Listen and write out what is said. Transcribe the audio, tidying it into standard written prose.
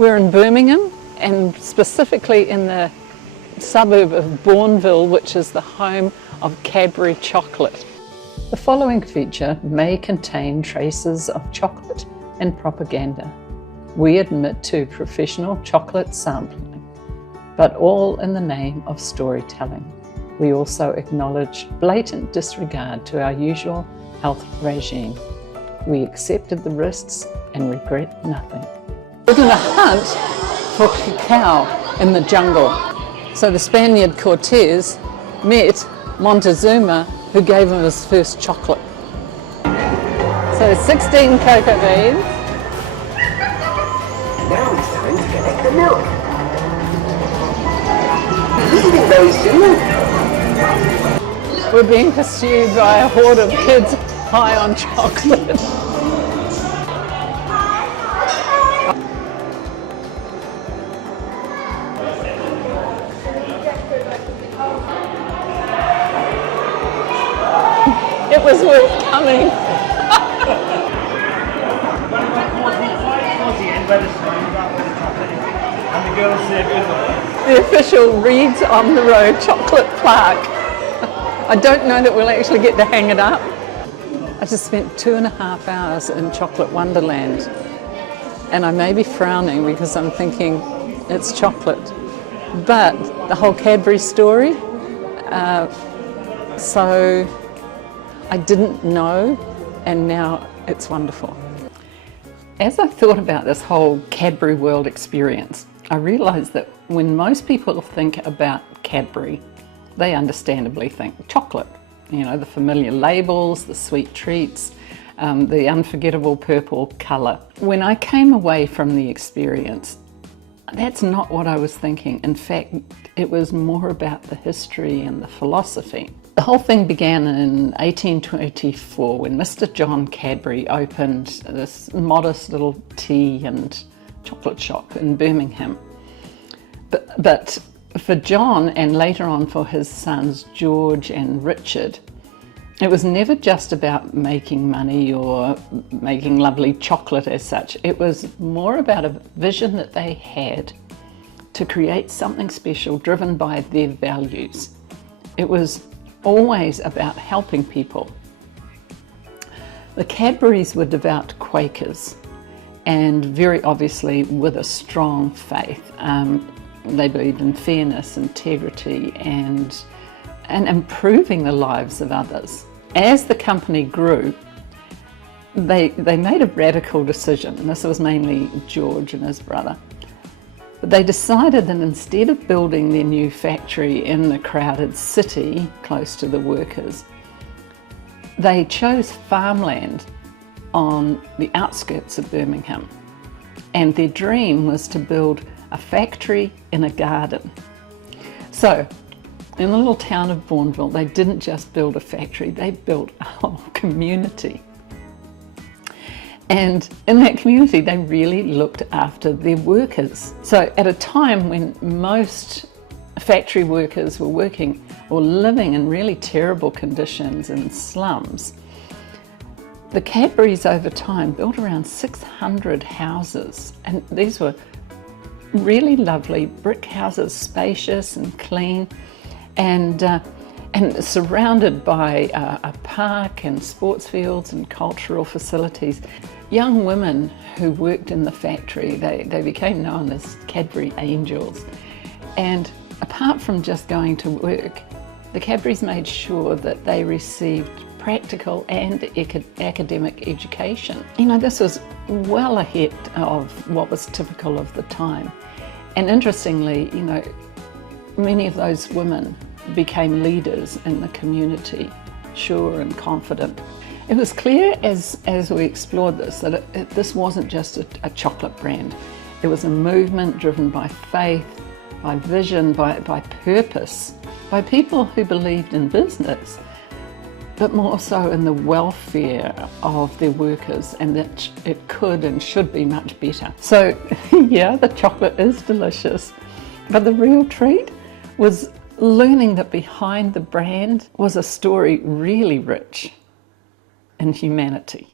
We're in Birmingham, and specifically in the suburb of Bournville, which is the home of Cadbury chocolate. The following feature may contain traces of chocolate and propaganda. We admit to professional chocolate sampling, but all in the name of storytelling. We also acknowledge blatant disregard to our usual health regime. We accepted the risks and regret nothing. We're in a hunt for cacao in the jungle. So the Spaniard Cortez met Montezuma, who gave him his first chocolate. So 16 cocoa beans. Now it's time to collect the milk. Leaving very soon. We're being pursued by a horde of kids high on chocolate. It was worth coming. The official ReidsOnTheRoad chocolate plaque. I don't know that we'll actually get to hang it up. I just spent 2.5 hours in Chocolate Wonderland, and I may be frowning because I'm thinking it's chocolate, but the whole Cadbury story, so I didn't know, and now it's wonderful. As I thought about this whole Cadbury world experience, I realised that when most people think about Cadbury, they understandably think chocolate. You know, the familiar labels, the sweet treats, the unforgettable purple colour. When I came away from the experience, that's not what I was thinking. In fact, it was more about the history and the philosophy. The whole thing began in 1824 when Mr. John Cadbury opened this modest little tea and chocolate shop in Birmingham. But for John, and later on for his sons George and Richard, it was never just about making money or making lovely chocolate as such. It was more about a vision that they had to create something special driven by their values. It was always about helping people. The Cadburys were devout Quakers, and very obviously with a strong faith. They believed in fairness, integrity, and improving the lives of others. As the company grew, they made a radical decision, and this was mainly George and his brother. But they decided that instead of building their new factory in the crowded city close to the workers, they chose farmland on the outskirts of Birmingham. And their dream was to build a factory in a garden. So, in the little town of Bournville, they didn't just build a factory, they built a whole community. And in that community, they really looked after their workers. So at a time when most factory workers were working or living in really terrible conditions in slums, the Cadburys over time built around 600 houses, and these were really lovely brick houses, spacious and clean, and surrounded by a park and sports fields and cultural facilities. Young women who worked in the factory, they became known as Cadbury angels. And apart from just going to work, the Cadburys made sure that they received practical and academic education. You know, this was well ahead of what was typical of the time. And interestingly, you know, many of those women became leaders in the community, sure and confident. It was clear as we explored this that this wasn't just a chocolate brand. It was a movement driven by faith, by vision, by purpose, by people who believed in business, but more so in the welfare of their workers, and that it could and should be much better. So yeah, the chocolate is delicious, but the real treat was learning that behind the brand was a story really rich in humanity.